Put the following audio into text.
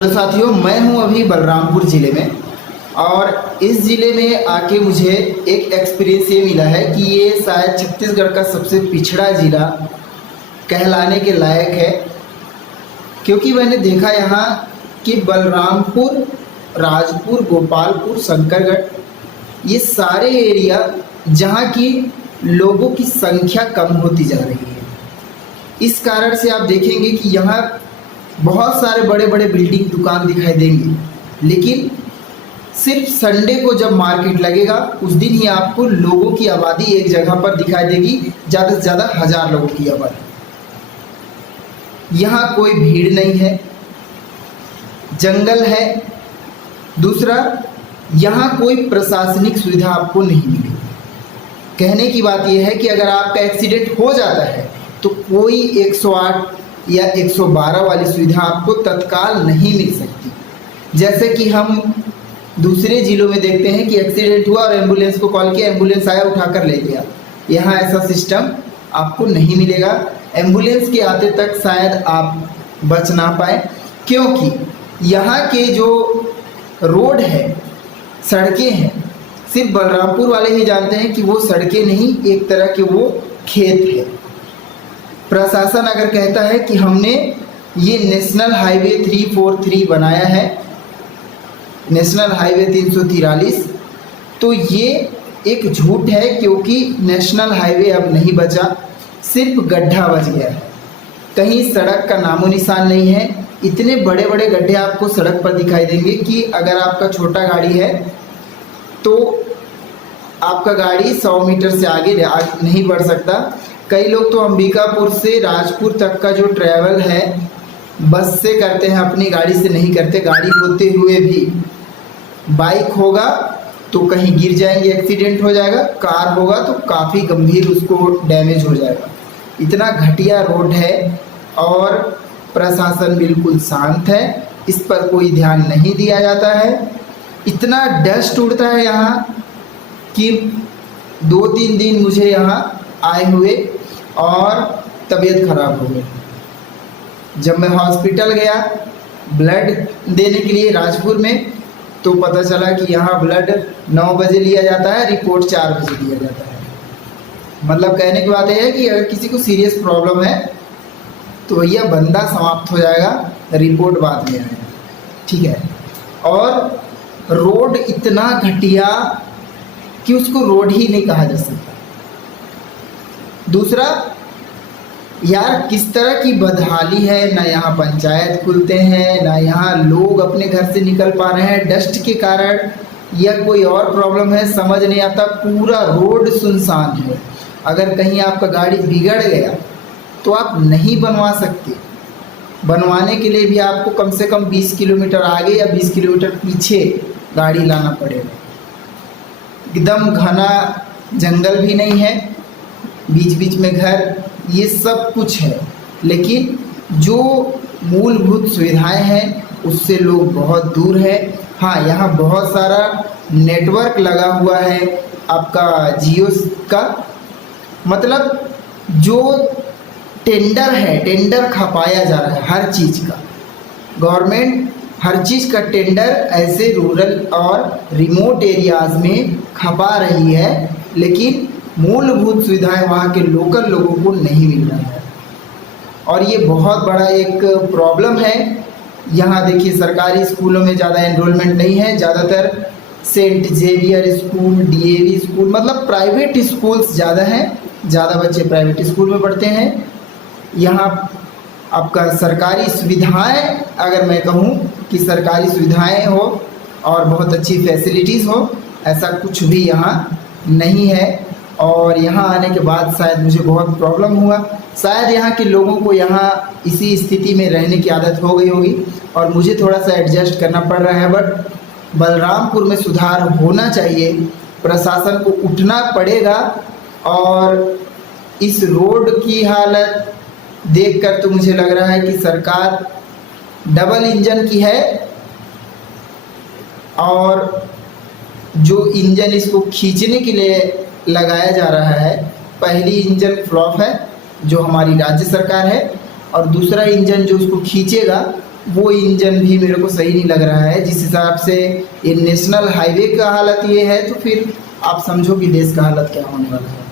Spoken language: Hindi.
तो साथियों, मैं हूं अभी बलरामपुर ज़िले में और इस ज़िले में आके मुझे एक एक्सपीरियंस ये मिला है कि ये शायद छत्तीसगढ़ का सबसे पिछड़ा ज़िला कहलाने के लायक है। क्योंकि मैंने देखा यहाँ कि बलरामपुर, राजपुर, गोपालपुर, शंकरगढ़ ये सारे एरिया जहाँ की लोगों की संख्या कम होती जा रही है। इस कारण से आप देखेंगे कि यहाँ बहुत सारे बड़े बड़े बिल्डिंग दुकान दिखाई देंगे, लेकिन सिर्फ संडे को जब मार्केट लगेगा उस दिन ही आपको लोगों की आबादी एक जगह पर दिखाई देगी, ज़्यादा से ज़्यादा 1000 लोगों की आबादी। यहाँ कोई भीड़ नहीं है, जंगल है। दूसरा, यहाँ कोई प्रशासनिक सुविधा आपको नहीं मिलेगी। कहने की बात यह है कि अगर आपका एक्सीडेंट हो जाता है तो कोई 108 या 112 वाली सुविधा आपको तत्काल नहीं मिल सकती। जैसे कि हम दूसरे ज़िलों में देखते हैं कि एक्सीडेंट हुआ और एम्बुलेंस को कॉल किया, एम्बुलेंस आया, उठाकर ले गया। यहाँ ऐसा सिस्टम आपको नहीं मिलेगा। एम्बुलेंस के आते तक शायद आप बच ना पाए, क्योंकि यहाँ के जो रोड है, सड़कें हैं, सिर्फ बलरामपुर वाले ही जानते हैं कि वो सड़कें नहीं, एक तरह के वो खेत है। प्रशासन अगर कहता है कि हमने ये नेशनल हाईवे 343 बनाया है, नेशनल हाईवे 343, तो ये एक झूठ है, क्योंकि नेशनल हाईवे अब नहीं बचा, सिर्फ गड्ढा बच गया है। कहीं सड़क का नामो निशान नहीं है। इतने बड़े बड़े गड्ढे आपको सड़क पर दिखाई देंगे कि अगर आपका छोटा गाड़ी है तो आपका गाड़ी 100 मीटर से आगे नहीं बढ़ सकता। कई लोग तो अंबिकापुर से राजपुर तक का जो ट्रैवल है बस से करते हैं, अपनी गाड़ी से नहीं करते। गाड़ी होते हुए भी बाइक होगा तो कहीं गिर जाएंगे, एक्सीडेंट हो जाएगा। कार होगा तो काफ़ी गंभीर उसको डैमेज हो जाएगा। इतना घटिया रोड है और प्रशासन बिल्कुल शांत है, इस पर कोई ध्यान नहीं दिया जाता है। इतना डस्ट उड़ता है यहाँ कि 2-3 दिन मुझे यहाँ आए हुए और तबीयत खराब हो गई। जब मैं हॉस्पिटल गया ब्लड देने के लिए राजपुर में, तो पता चला कि यहाँ ब्लड 9 बजे लिया जाता है, रिपोर्ट 4 बजे लिया जाता है। मतलब कहने की बात यह है कि अगर किसी को सीरियस प्रॉब्लम है तो भैया बंदा समाप्त हो जाएगा, रिपोर्ट बाद में आएगा, ठीक है। और रोड इतना घटिया कि उसको रोड ही नहीं कहा जा सकता। दूसरा, यार किस तरह की बदहाली है, ना यहाँ पंचायत खुलते हैं, ना यहाँ लोग अपने घर से निकल पा रहे हैं डस्ट के कारण, या कोई और प्रॉब्लम है, समझ नहीं आता। पूरा रोड सुनसान है। अगर कहीं आपका गाड़ी बिगड़ गया तो आप नहीं बनवा सकते। बनवाने के लिए भी आपको कम से कम 20 किलोमीटर आगे या 20 किलोमीटर पीछे गाड़ी लाना पड़ेगा। एकदम घना जंगल भी नहीं है, बीच बीच में घर, ये सब कुछ है, लेकिन जो मूलभूत सुविधाएं हैं उससे लोग बहुत दूर है। हाँ, यहाँ बहुत सारा नेटवर्क लगा हुआ है आपका जियो का, मतलब जो टेंडर है, टेंडर खपाया जा रहा है हर चीज़ का। गवर्नमेंट हर चीज़ का टेंडर ऐसे रूरल और रिमोट एरियाज़ में खपा रही है, लेकिन मूलभूत सुविधाएं वहाँ के लोकल लोगों को नहीं मिल रहा है। और ये बहुत बड़ा एक प्रॉब्लम है। यहाँ देखिए, सरकारी स्कूलों में ज़्यादा एनरोलमेंट नहीं है, ज़्यादातर Saint Xavier school, DAV school, मतलब प्राइवेट स्कूल्स ज़्यादा हैं, ज़्यादा बच्चे प्राइवेट स्कूल में पढ़ते हैं। यहाँ आपका सरकारी सुविधाएं, अगर मैं कहूँ कि सरकारी सुविधाएं हो और बहुत अच्छी फैसिलिटीज़ हो, ऐसा कुछ भी यहाँ नहीं है। और यहाँ आने के बाद शायद मुझे बहुत प्रॉब्लम हुआ। शायद यहाँ के लोगों को यहाँ इसी स्थिति में रहने की आदत हो गई होगी और मुझे थोड़ा सा एडजस्ट करना पड़ रहा है। बट बलरामपुर में सुधार होना चाहिए, प्रशासन को उठना पड़ेगा। और इस रोड की हालत देखकर तो मुझे लग रहा है कि सरकार डबल इंजन की है और जो इंजन इसको खींचने के लिए लगाया जा रहा है, पहली इंजन फ्लॉप है जो हमारी राज्य सरकार है, और दूसरा इंजन जो उसको खींचेगा वो इंजन भी मेरे को सही नहीं लग रहा है। जिस हिसाब से ये नेशनल हाईवे का हालत ये है, तो फिर आप समझो कि देश का हालत क्या होने वाला है।